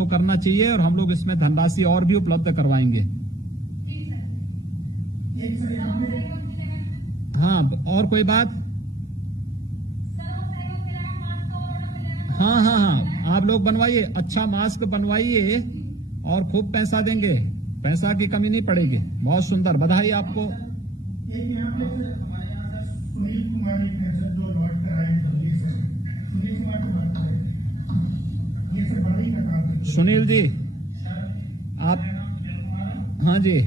को करना चाहिए और हम लोग इसमें धनराशि और भी उपलब्ध करवाएंगे। हाँ, और कोई बात? हाँ, आप लोग बनवाइए, अच्छा मास्क बनवाइए और खूब पैसा देंगे, पैसा की कमी नहीं पड़ेगी। बहुत सुंदर, बधाई आपको। एक यहाँ पे हमारे यहाँ सुनील कुमार सर जो लौट कर आए हैं दिल्ली से, सुनील कुमार की बात करें, ये सर बड़ाई का काम है। सुनील जी आप, हाँ जी,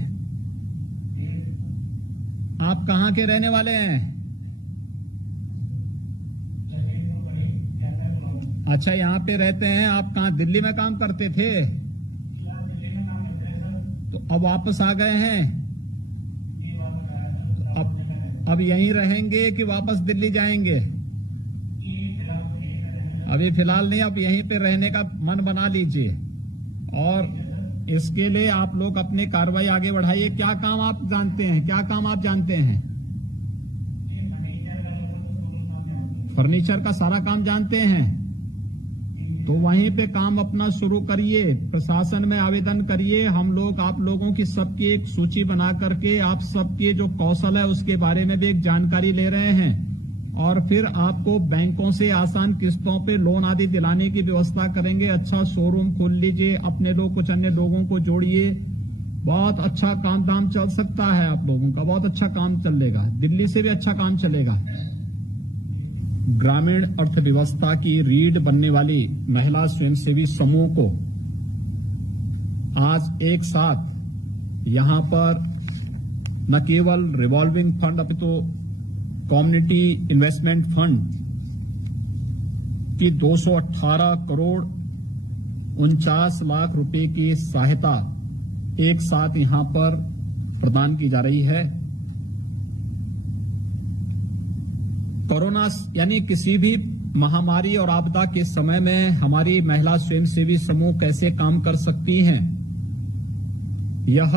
आप कहाँ के रहने वाले हैं? अच्छा, यहाँ पे रहते हैं आप। कहाँ, दिल्ली में काम करते थे? तो अब वापस आ गए हैं? अब यहीं रहेंगे कि वापस दिल्ली जाएंगे? अभी फिलहाल नहीं, अब यहीं पे रहने का मन बना लीजिए और इसके लिए आप लोग अपनी कार्रवाई आगे बढ़ाइए। क्या काम आप जानते हैं, क्या काम आप जानते हैं? फर्नीचर का सारा काम जानते हैं, तो वहीं पे काम अपना शुरू करिए, प्रशासन में आवेदन करिए। हम लोग आप लोगों की सबकी एक सूची बना करके आप सबके जो कौशल है उसके बारे में भी एक जानकारी ले रहे हैं और फिर आपको बैंकों से आसान किस्तों पे लोन आदि दिलाने की व्यवस्था करेंगे। अच्छा शोरूम खोल लीजिए, अपने लोग कुछ अन्य लोगों को जोड़िए, बहुत अच्छा काम दाम चल सकता है। आप लोगों का बहुत अच्छा काम चलेगा, दिल्ली से भी अच्छा काम चलेगा। ग्रामीण अर्थव्यवस्था की रीढ़ बनने वाली महिला स्वयंसेवी समूह को आज एक साथ यहां पर न केवल रिवॉल्विंग फंड अपितु कम्युनिटी इन्वेस्टमेंट फंड की 218 करोड़ 49 लाख रुपए की सहायता एक साथ यहां पर प्रदान की जा रही है। कोरोना यानी किसी भी महामारी और आपदा के समय में हमारी महिला स्वयंसेवी समूह कैसे काम कर सकती हैं, यह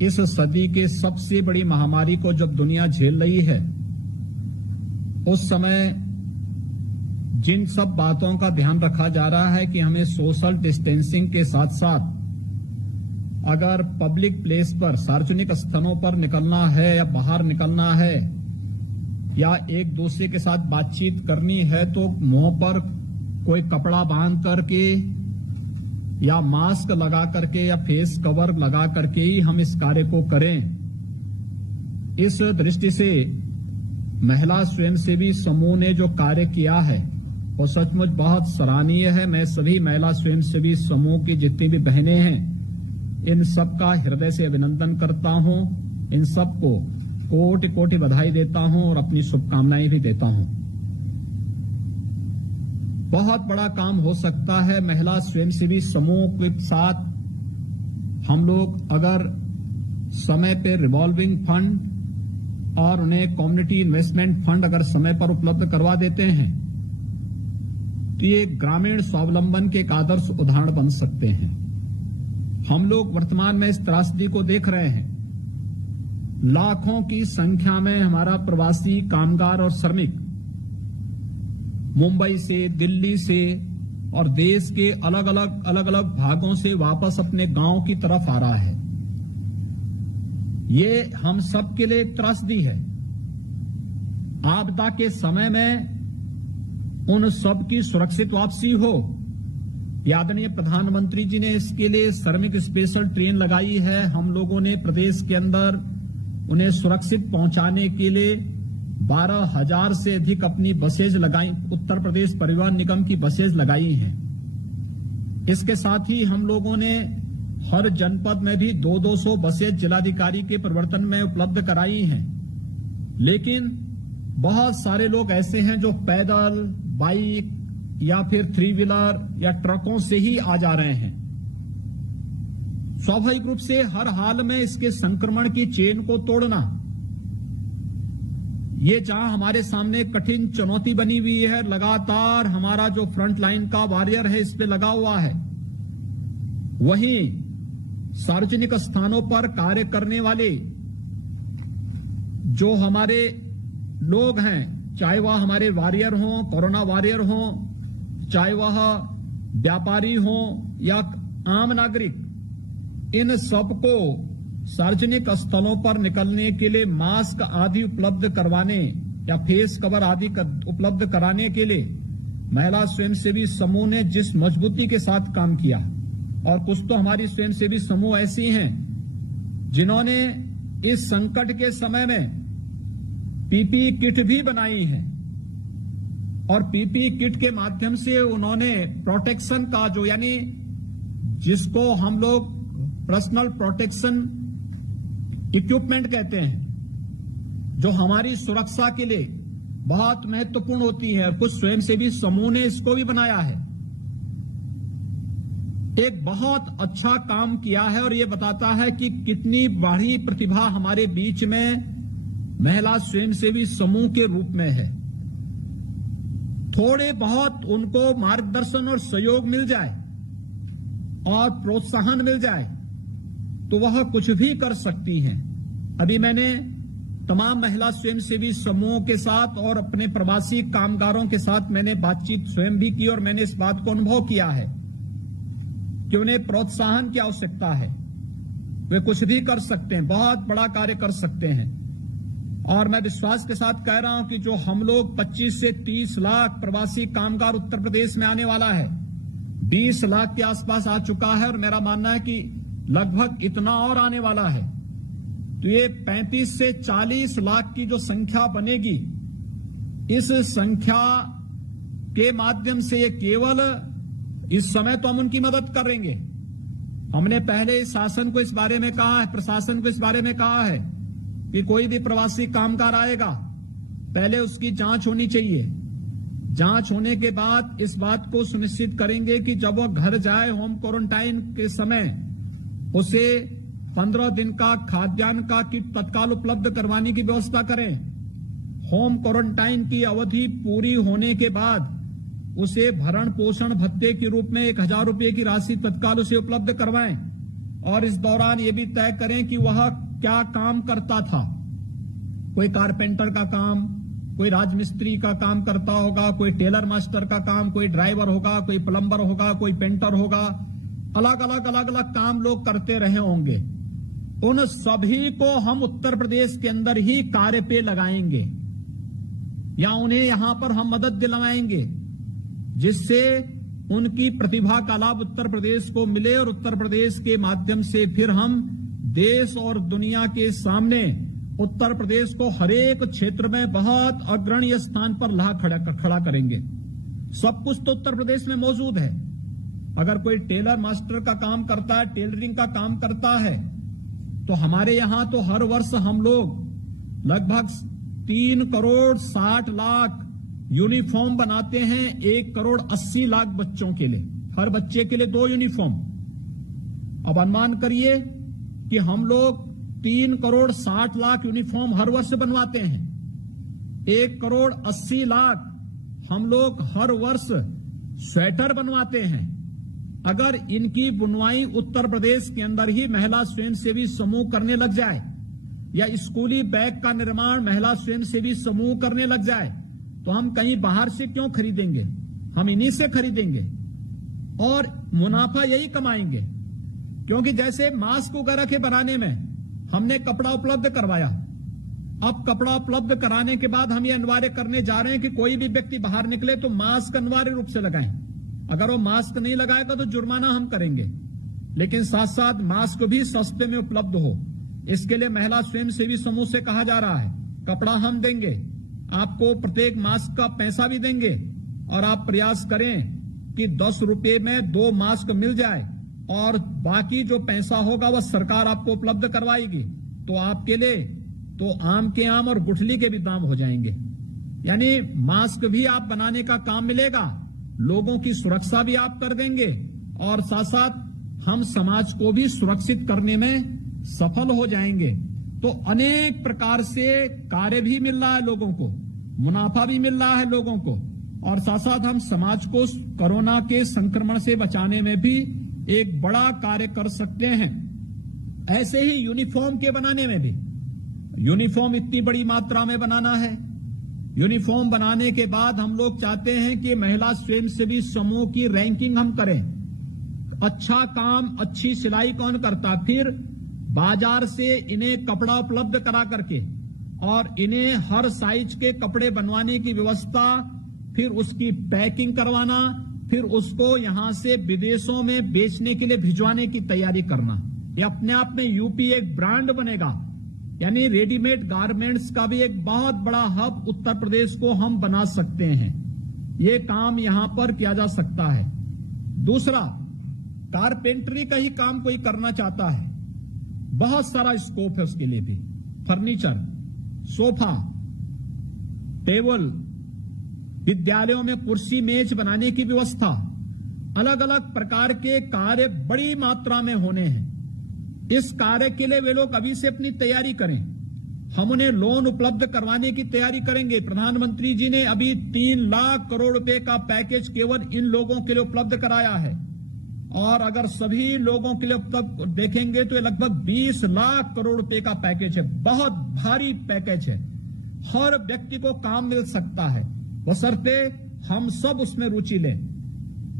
इस सदी के सबसे बड़ी महामारी को जब दुनिया झेल रही है उस समय जिन सब बातों का ध्यान रखा जा रहा है कि हमें सोशल डिस्टेंसिंग के साथ साथ अगर पब्लिक प्लेस पर, सार्वजनिक स्थलों पर निकलना है या बाहर निकलना है या एक दूसरे के साथ बातचीत करनी है तो मुंह पर कोई कपड़ा बांध करके या मास्क लगा करके या फेस कवर लगा करके ही हम इस कार्य को करें। इस दृष्टि से महिला स्वयंसेवी समूह ने जो कार्य किया है वो सचमुच बहुत सराहनीय है। मैं सभी महिला स्वयंसेवी समूह की जितनी भी बहनें हैं इन सबका हृदय से अभिनंदन करता हूं, इन सबको कोटि कोटि बधाई देता हूं और अपनी शुभकामनाएं भी देता हूं। बहुत बड़ा काम हो सकता है महिला स्वयंसेवी समूह के साथ। हम लोग अगर समय पे रिवॉल्विंग फंड और उन्हें कम्युनिटी इन्वेस्टमेंट फंड अगर समय पर उपलब्ध करवा देते हैं तो ये ग्रामीण स्वावलंबन के एक आदर्श उदाहरण बन सकते हैं। हम लोग वर्तमान में इस त्रासदी को देख रहे हैं। लाखों की संख्या में हमारा प्रवासी कामगार और श्रमिक मुंबई से, दिल्ली से और देश के अलग अलग भागों से वापस अपने गांव की तरफ आ रहा है। ये हम सब के लिए एक त्रासदी है। आपदा के समय में उन सब की सुरक्षित वापसी हो, आदरणीय प्रधानमंत्री जी ने इसके लिए श्रमिक स्पेशल ट्रेन लगाई है। हम लोगों ने प्रदेश के अंदर उन्हें सुरक्षित पहुंचाने के लिए 12,000 से अधिक अपनी बसेज लगाई, उत्तर प्रदेश परिवहन निगम की बसेज लगाई हैं। इसके साथ ही हम लोगों ने हर जनपद में भी 200 बसेज जिलाधिकारी के प्रवर्तन में उपलब्ध कराई हैं। लेकिन बहुत सारे लोग ऐसे हैं जो पैदल, बाइक या फिर 3 व्हीलर या ट्रकों से ही आ जा रहे हैं। स्वाभाविक रूप से हर हाल में इसके संक्रमण की चेन को तोड़ना, ये जहां हमारे सामने कठिन चुनौती बनी हुई है, लगातार हमारा जो फ्रंट लाइन का वॉरियर है इस पे लगा हुआ है। वहीं सार्वजनिक स्थानों पर कार्य करने वाले जो हमारे लोग हैं, चाहे वह हमारे वॉरियर हों, कोरोना वॉरियर हों, चाहे वह व्यापारी हो या आम नागरिक, इन सबको सार्वजनिक स्थलों पर निकलने के लिए मास्क आदि उपलब्ध करवाने या फेस कवर आदि उपलब्ध कराने के लिए महिला स्वयंसेवी समूह ने जिस मजबूती के साथ काम किया, और कुछ तो हमारी स्वयंसेवी समूह ऐसी हैं जिन्होंने इस संकट के समय में पीपीई किट भी बनाई है, और पीपीई किट के माध्यम से उन्होंने प्रोटेक्शन का जो, यानी जिसको हम लोग पर्सनल प्रोटेक्शन इक्विपमेंट कहते हैं, जो हमारी सुरक्षा के लिए बहुत महत्वपूर्ण होती है, और कुछ स्वयंसेवी समूह ने इसको भी बनाया है। एक बहुत अच्छा काम किया है, और ये बताता है कि कितनी बड़ी प्रतिभा हमारे बीच में महिला स्वयंसेवी समूह के रूप में है। थोड़े बहुत उनको मार्गदर्शन और सहयोग मिल जाए और प्रोत्साहन मिल जाए तो वह कुछ भी कर सकती हैं। अभी मैंने तमाम महिला स्वयंसेवी समूहों के साथ और अपने प्रवासी कामगारों के साथ मैंने बातचीत स्वयं भी की, और मैंने इस बात को अनुभव किया है कि उन्हें प्रोत्साहन की आवश्यकता है। वे कुछ भी कर सकते हैं, बहुत बड़ा कार्य कर सकते हैं। और मैं विश्वास के साथ कह रहा हूं कि जो हम लोग 25 से 30 लाख प्रवासी कामगार उत्तर प्रदेश में आने वाला है, 20 लाख के आसपास आ चुका है, और मेरा मानना है कि लगभग इतना और आने वाला है। तो ये 35 से 40 लाख की जो संख्या बनेगी, इस संख्या के माध्यम से ये केवल इस समय तो हम उनकी मदद करेंगे। हमने पहले इस शासन को इस बारे में कहा है, प्रशासन को इस बारे में कहा है कि कोई भी प्रवासी कामगार आएगा, पहले उसकी जांच होनी चाहिए। जांच होने के बाद इस बात को सुनिश्चित करेंगे कि जब वह घर जाए होम क्वारंटाइन के समय उसे 15 दिन का खाद्यान्न का किट तत्काल उपलब्ध करवाने की व्यवस्था करें। होम क्वारंटाइन की अवधि पूरी होने के बाद उसे भरण पोषण भत्ते के रूप में 1000 रुपए की राशि तत्काल उसे उपलब्ध करवाएं, और इस दौरान ये भी तय करें कि वह क्या काम करता था। कोई कारपेंटर का काम, कोई राजमिस्त्री का काम करता होगा, कोई टेलर मास्टर का काम, कोई ड्राइवर होगा, कोई प्लम्बर होगा, कोई पेंटर होगा, अलग अलग काम लोग करते रहे होंगे। उन सभी को हम उत्तर प्रदेश के अंदर ही कार्य पे लगाएंगे, या उन्हें यहां पर हम मदद दिलवाएंगे, जिससे उनकी प्रतिभा का लाभ उत्तर प्रदेश को मिले, और उत्तर प्रदेश के माध्यम से फिर हम देश और दुनिया के सामने उत्तर प्रदेश को हरेक क्षेत्र में बहुत अग्रणी स्थान पर ला खड़ा करेंगे। सब कुछ तो उत्तर प्रदेश में मौजूद है। अगर कोई टेलर मास्टर का काम करता है, टेलरिंग का काम करता है, तो हमारे यहां तो हर वर्ष हम लोग लगभग 3 करोड़ 60 लाख यूनिफॉर्म बनाते हैं 1 करोड़ 80 लाख बच्चों के लिए। हर बच्चे के लिए 2 यूनिफॉर्म। अब अनुमान करिए कि हम लोग 3 करोड़ 60 लाख यूनिफॉर्म हर वर्ष बनवाते हैं। 1 करोड़ 80 लाख हम लोग हर वर्ष स्वेटर बनवाते हैं। अगर इनकी बुनवाई उत्तर प्रदेश के अंदर ही महिला स्वयंसेवी समूह करने लग जाए, या स्कूली बैग का निर्माण महिला स्वयंसेवी समूह करने लग जाए, तो हम कहीं बाहर से क्यों खरीदेंगे? हम इन्हीं से खरीदेंगे और मुनाफा यही कमाएंगे। क्योंकि जैसे मास्क वगैरह के बनाने में हमने कपड़ा उपलब्ध करवाया, अब कपड़ा उपलब्ध कराने के बाद हम ये अनिवार्य करने जा रहे हैं कि कोई भी व्यक्ति बाहर निकले तो मास्क अनिवार्य रूप से लगाएं। अगर वो मास्क नहीं लगाएगा तो जुर्माना हम करेंगे, लेकिन साथ साथ मास्क भी सस्ते में उपलब्ध हो, इसके लिए महिला स्वयंसेवी समूह से कहा जा रहा है कपड़ा हम देंगे, आपको प्रत्येक मास्क का पैसा भी देंगे, और आप प्रयास करें कि 10 रुपए में 2 मास्क मिल जाए, और बाकी जो पैसा होगा वह सरकार आपको उपलब्ध करवाएगी। तो आपके लिए तो आम के आम और गुठली के भी दाम हो जाएंगे। यानी मास्क भी आप बनाने का काम मिलेगा, लोगों की सुरक्षा भी आप कर देंगे, और साथ साथ हम समाज को भी सुरक्षित करने में सफल हो जाएंगे। तो अनेक प्रकार से कार्य भी मिल रहा है लोगों को, मुनाफा भी मिल रहा है लोगों को, और साथ साथ हम समाज को कोरोना के संक्रमण से बचाने में भी एक बड़ा कार्य कर सकते हैं। ऐसे ही यूनिफॉर्म के बनाने में भी, यूनिफॉर्म इतनी बड़ी मात्रा में बनाना है यूनिफॉर्म बनाने के बाद हम लोग चाहते हैं कि महिला स्वयंसेवी समूह की रैंकिंग हम करें। अच्छा काम, अच्छी सिलाई कौन करता, फिर बाजार से इन्हें कपड़ा उपलब्ध करा करके और इन्हें हर साइज के कपड़े बनवाने की व्यवस्था, फिर उसकी पैकिंग करवाना, फिर उसको यहां से विदेशों में बेचने के लिए भिजवाने की तैयारी करना। ये अपने आप में यूपी एक ब्रांड बनेगा, यानी रेडीमेड गारमेंट्स का भी एक बहुत बड़ा हब उत्तर प्रदेश को हम बना सकते हैं। ये काम यहां पर किया जा सकता है। दूसरा, कारपेंटरी का ही काम कोई करना चाहता है, बहुत सारा स्कोप है उसके लिए भी। फर्नीचर, सोफा, टेबल, विद्यालयों में कुर्सी मेज बनाने की व्यवस्था, अलग अलग प्रकार के कार्य बड़ी मात्रा में होने हैं। इस कार्य के लिए वे लोग अभी से अपनी तैयारी करें। हम उन्हें लोन उपलब्ध करवाने की तैयारी करेंगे। प्रधानमंत्री जी ने अभी 3 लाख करोड़ रुपए का पैकेज केवल इन लोगों के लिए उपलब्ध कराया है, और अगर सभी लोगों के लिए उपलब्ध देखेंगे तो ये लगभग 20 लाख करोड़ रुपए का पैकेज है। बहुत भारी पैकेज है। हर व्यक्ति को काम मिल सकता है, बशर्ते हम सब उसमें रुचि लें।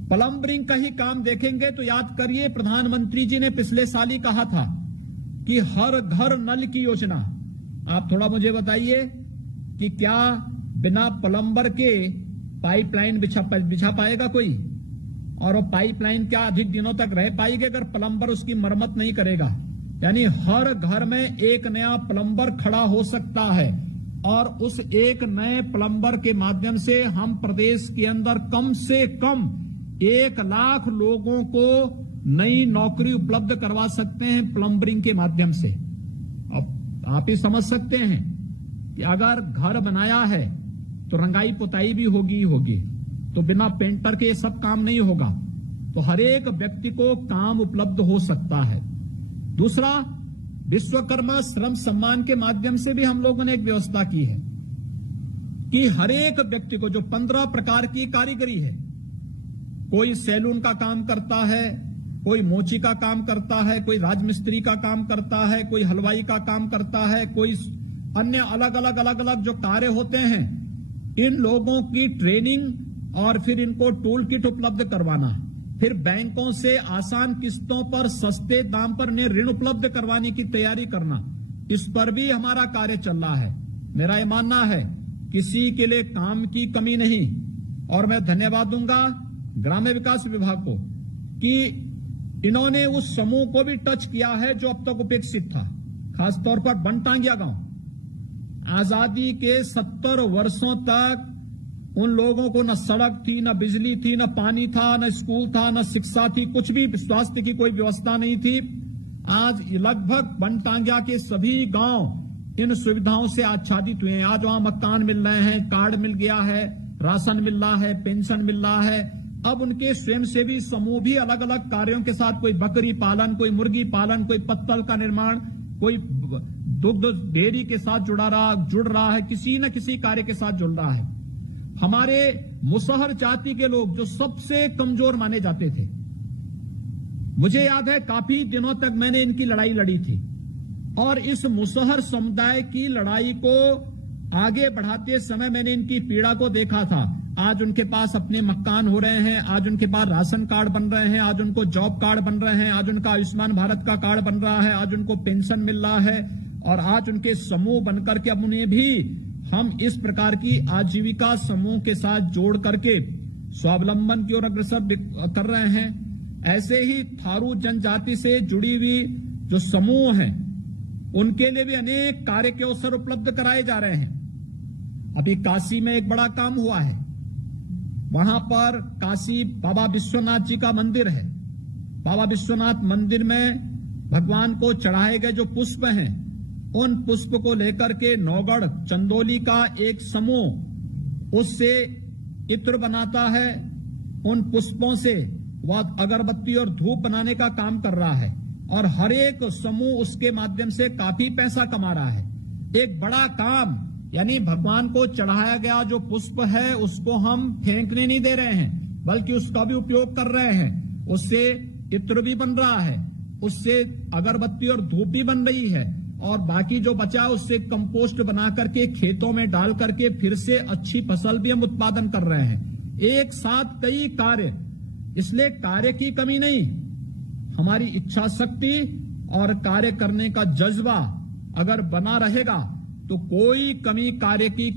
प्लम्बरिंग का ही काम देखेंगे तो याद करिए, प्रधानमंत्री जी ने पिछले साल ही कहा था कि हर घर नल की योजना। आप थोड़ा मुझे बताइए कि क्या बिना प्लम्बर के पाइपलाइन बिछा पाएगा कोई? और वो पाइपलाइन क्या अधिक दिनों तक रह पाएगी अगर प्लम्बर उसकी मरम्मत नहीं करेगा? यानी हर घर में एक नया प्लम्बर खड़ा हो सकता है, और उस एक नए प्लम्बर के माध्यम से हम प्रदेश के अंदर कम से कम 1 लाख लोगों को नई नौकरी उपलब्ध करवा सकते हैं प्लम्बरिंग के माध्यम से। अब आप ही समझ सकते हैं कि अगर घर बनाया है तो रंगाई पुताई भी होगी, तो बिना पेंटर के ये सब काम नहीं होगा। तो हर एक व्यक्ति को काम उपलब्ध हो सकता है। दूसरा, विश्वकर्मा श्रम सम्मान के माध्यम से भी हम लोगों ने एक व्यवस्था की है कि हर एक व्यक्ति को, जो 15 प्रकार की कारीगरी है, कोई सैलून का काम करता है, कोई मोची का काम करता है, कोई राजमिस्त्री का काम करता है, कोई हलवाई का काम करता है, कोई अन्य अलग अलग जो कार्य होते हैं, इन लोगों की ट्रेनिंग और फिर इनको टूल किट उपलब्ध करवाना, फिर बैंकों से आसान किस्तों पर सस्ते दाम पर ऋण उपलब्ध करवाने की तैयारी करना, इस पर भी हमारा कार्य चल रहा है। मेरा ये मानना है किसी के लिए काम की कमी नहीं। और मैं धन्यवाद दूंगा ग्राम्य विकास विभाग को कि इन्होंने उस समूह को भी टच किया है जो अब तक उपेक्षित था, खासतौर पर बनटांगिया गांव। आजादी के 70 वर्षों तक उन लोगों को न सड़क थी, न बिजली थी, न पानी था, न स्कूल था, न शिक्षा थी, कुछ भी स्वास्थ्य की कोई व्यवस्था नहीं थी। आज लगभग बनटांगिया के सभी गांव इन सुविधाओं से आच्छादित हुए हैं। आज वहां मकान मिल रहे हैं, कार्ड मिल गया है, राशन मिल रहा है, पेंशन मिल रहा है। अब उनके स्वयंसेवी समूह भी अलग अलग कार्यों के साथ, कोई बकरी पालन, कोई मुर्गी पालन, कोई पत्तल का निर्माण, कोई दुग्ध डेयरी के साथ जुड़ रहा है, किसी न किसी कार्य के साथ जुड़ रहा है। हमारे मुसहर जाति के लोग जो सबसे कमजोर माने जाते थे, मुझे याद है काफी दिनों तक मैंने इनकी लड़ाई लड़ी थी, और इस मुसहर समुदाय की लड़ाई को आगे बढ़ाते समय मैंने इनकी पीड़ा को देखा था। आज उनके पास अपने मकान हो रहे हैं, आज उनके पास राशन कार्ड बन रहे हैं, आज उनको जॉब कार्ड बन रहे हैं, आज उनका आयुष्मान भारत का कार्ड बन रहा है, आज उनको पेंशन मिल रहा है, और आज उनके समूह बनकर के अब उन्हें भी हम इस प्रकार की आजीविका समूह के साथ जोड़ करके स्वावलंबन की ओर अग्रसर कर रहे हैं। ऐसे ही थारू जनजाति से जुड़ी हुई जो समूह हैं, उनके लिए भी अनेक कार्य के अवसर उपलब्ध कराए जा रहे हैं। अभी काशी में एक बड़ा काम हुआ है, वहां पर काशी बाबा विश्वनाथ जी का मंदिर है। बाबा विश्वनाथ मंदिर में भगवान को चढ़ाए गए जो पुष्प हैं, उन पुष्प को लेकर के नौगढ़ चंदौली का एक समूह उससे इत्र बनाता है। उन पुष्पों से वह अगरबत्ती और धूप बनाने का काम कर रहा है, और हर एक समूह उसके माध्यम से काफी पैसा कमा रहा है। एक बड़ा काम, यानी भगवान को चढ़ाया गया जो पुष्प है उसको हम फेंकने नहीं दे रहे हैं, बल्कि उसका भी उपयोग कर रहे हैं। उससे इत्र भी बन रहा है, उससे अगरबत्ती और धूप भी बन रही है, और बाकी जो बचा उससे कंपोस्ट बना करके खेतों में डाल करके फिर से अच्छी फसल भी हम उत्पादन कर रहे हैं। एक साथ कई कार्य, इसलिए कार्य की कमी नहीं, हमारी इच्छा शक्ति और कार्य करने का जज्बा अगर बना रहेगा तो कोई कमी कार्य की